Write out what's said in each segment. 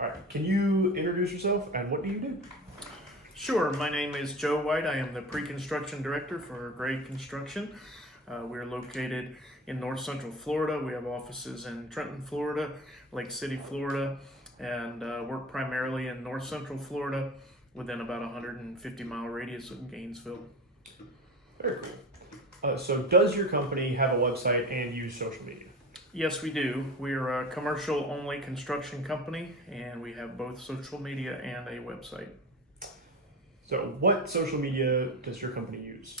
All right. Can you introduce yourself and what do you do? Sure, my name is Joe White. I am the Preconstruction Director for Grade Construction. We're located in North Central Florida. We have offices in Trenton, Florida, Lake City, Florida, and work primarily in North Central Florida within about a 150-mile radius of Gainesville. Very cool. So does your company have a website and use social media? Yes, we do. We're a commercial-only construction company, and we have both social media and a website. So what social media does your company use?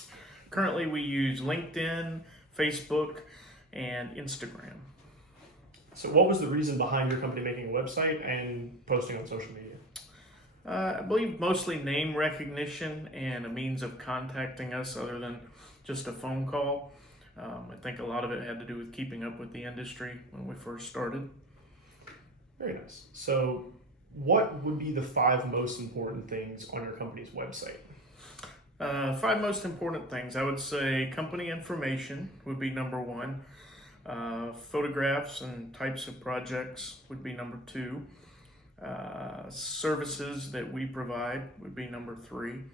Currently, we use LinkedIn, Facebook, and Instagram. So what was the reason behind your company making a website and posting on social media? I believe mostly name recognition and a means of contacting us other than just a phone call. I think a lot of it had to do with keeping up with the industry when we first started. Very nice. So what would be the 5 most important things on your company's website? 5 most important things, I would say company information would be number 1. Photographs and types of projects would be number 2. Services that we provide would be number 3.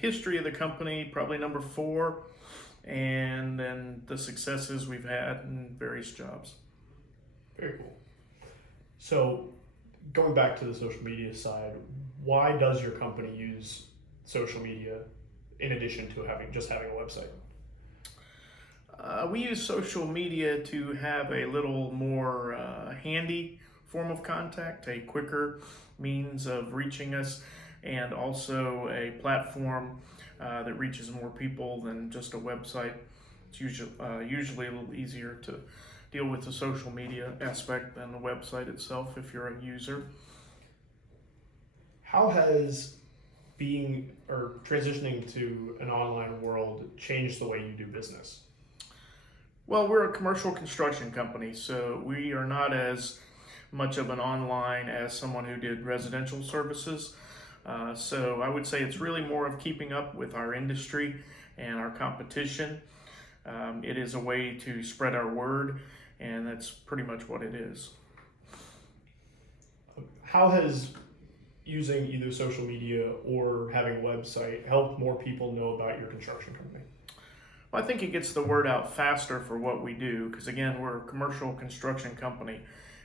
History of the company, probably number 4. And then the successes we've had in various jobs. Very cool. So going back to the social media side, why does your company use social media in addition to having a website? We use social media to have a little more handy form of contact, a quicker means of reaching us, and also a platform that reaches more people than just a website. It's usually a little easier to deal with the social media aspect than the website itself if you're a user. How has being or transitioning to an online world changed the way you do business? Well, we're a commercial construction company, so we are not as much of an online as someone who did residential services. So I would say it's really more of keeping up with our industry and our competition. It is a way to spread our word, and that's pretty much what it is. How has using either social media or having a website helped more people know about your construction company? Well, I think it gets the word out faster for what we do, because again, we're a commercial construction company.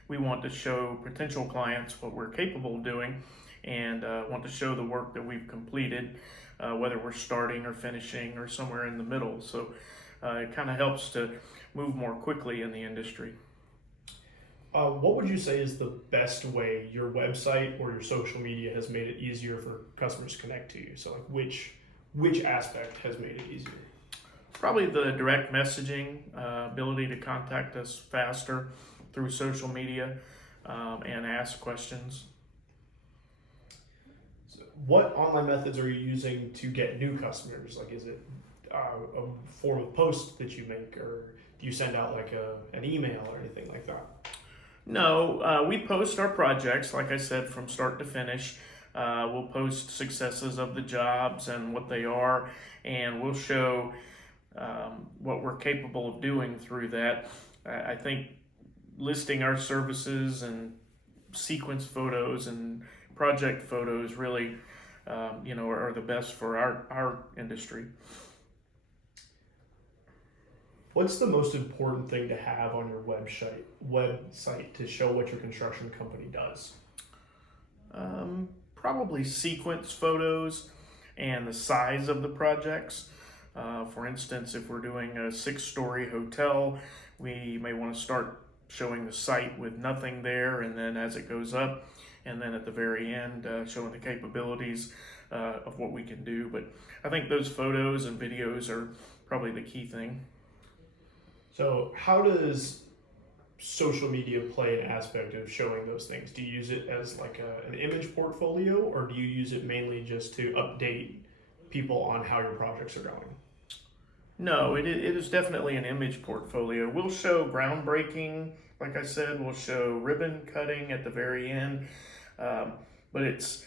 We want to show potential clients what we're capable of doing, and want to show the work that we've completed, whether we're starting or finishing or somewhere in the middle. So it kind of helps to move more quickly in the industry. What would you say is the best way your website or your social media has made it easier for customers to connect to you? So like which aspect has made it easier? Probably the direct messaging, ability to contact us faster through social media and ask questions. What online methods are you using to get new customers? Like, is it a form of post that you make, or do you send out like an email or anything like that? No, we post our projects, like I said, from start to finish. We'll post successes of the jobs and what they are, and we'll show what we're capable of doing through that. I think listing our services and sequence photos and project photos really are the best for our industry. What's the most important thing to have on your website to show what your construction company does? Probably sequence photos and the size of the projects. For instance, if we're doing a 6-story hotel, we may want to start showing the site with nothing there, and then as it goes up, and then at the very end, showing the capabilities of what we can do. But I think those photos and videos are probably the key thing. So how does social media play an aspect of showing those things? Do you use it as like an image portfolio, or do you use it mainly just to update people on how your projects are going? No, it is definitely an image portfolio. We'll show groundbreaking, like I said, we'll show ribbon cutting at the very end, but it's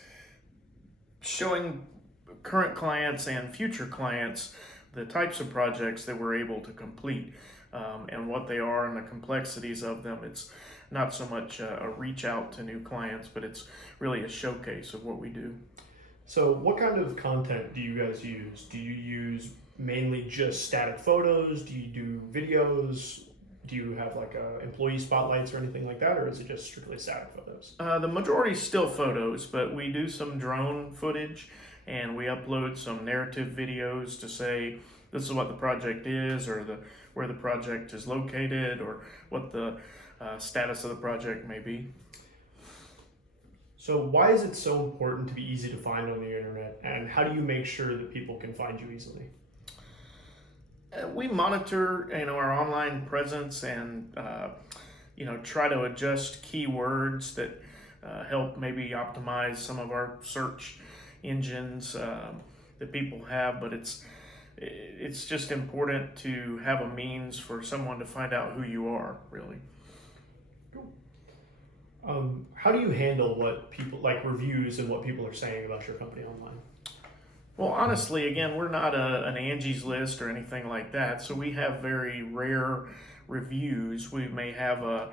showing current clients and future clients the types of projects that we're able to complete and what they are and the complexities of them. It's not so much a reach out to new clients, but it's really a showcase of what we do. So what kind of content do you guys use? Do you use mainly just static photos? Do you do videos? Do you have like employee spotlights or anything like that, or is it just strictly static photos? The majority is still photos, but we do some drone footage and we upload some narrative videos to say this is what the project is, or where the project is located, or what the status of the project may be. So why is it so important to be easy to find on the internet, and how do you make sure that people can find you easily? We monitor, our online presence and try to adjust keywords that help maybe optimize some of our search engines that people have. But it's just important to have a means for someone to find out who you are, really. How do you handle what people like reviews and what people are saying about your company online? Well, honestly, again, we're not an Angie's List or anything like that, so we have very rare reviews. We may have a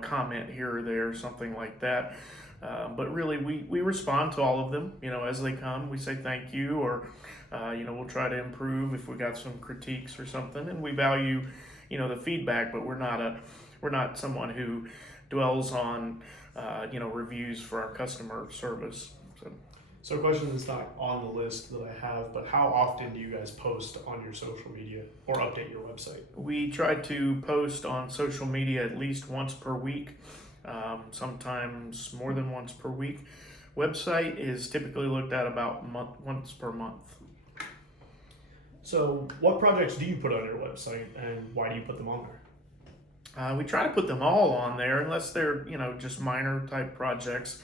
comment here or there, something like that. But really, we respond to all of them, as they come. We say thank you, or, we'll try to improve if we got some critiques or something. And we value, the feedback, but we're not someone who dwells on, reviews for our customer service. So a question that's not on the list that I have, but how often do you guys post on your social media or update your website? We try to post on social media at least once per week, sometimes more than once per week. Website is typically looked at about once per month. So what projects do you put on your website, and why do you put them on there? We try to put them all on there unless they're, just minor type projects.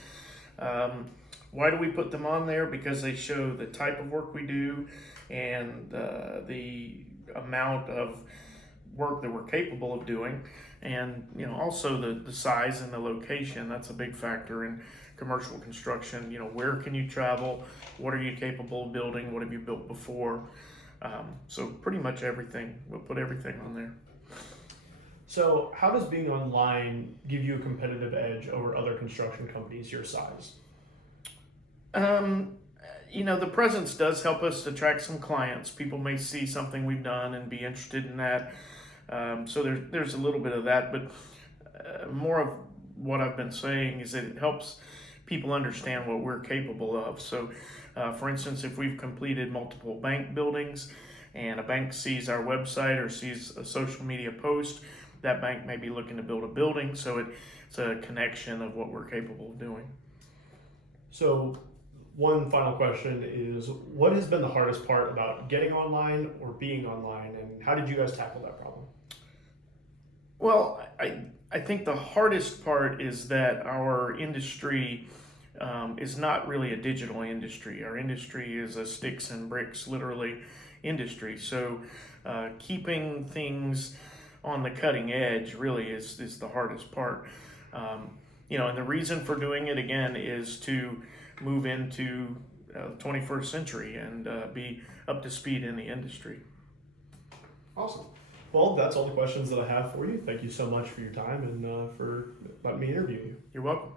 Why do we put them on there? Because they show the type of work we do and the amount of work that we're capable of doing, and also the size and the location. That's a big factor in commercial construction. Where can you travel? What are you capable of building? What have you built before? So pretty much everything. We'll put everything on there. So how does being online give you a competitive edge over other construction companies your size? The presence does help us attract some clients. People may see something we've done and be interested in that. So there's a little bit of that, but more of what I've been saying is that it helps people understand what we're capable of. So, for instance, if we've completed multiple bank buildings and a bank sees our website or sees a social media post, that bank may be looking to build a building. So it's a connection of what we're capable of doing. So one final question is, what has been the hardest part about getting online or being online, and how did you guys tackle that problem? Well, I think the hardest part is that our industry is not really a digital industry. Our industry is a sticks and bricks, literally, industry. So keeping things on the cutting edge really is the hardest part. And the reason for doing it, again, is to move into the 21st century and be up to speed in the industry. Awesome. Well, that's all the questions that I have for you. Thank you so much for your time and for letting me interview you. You're welcome.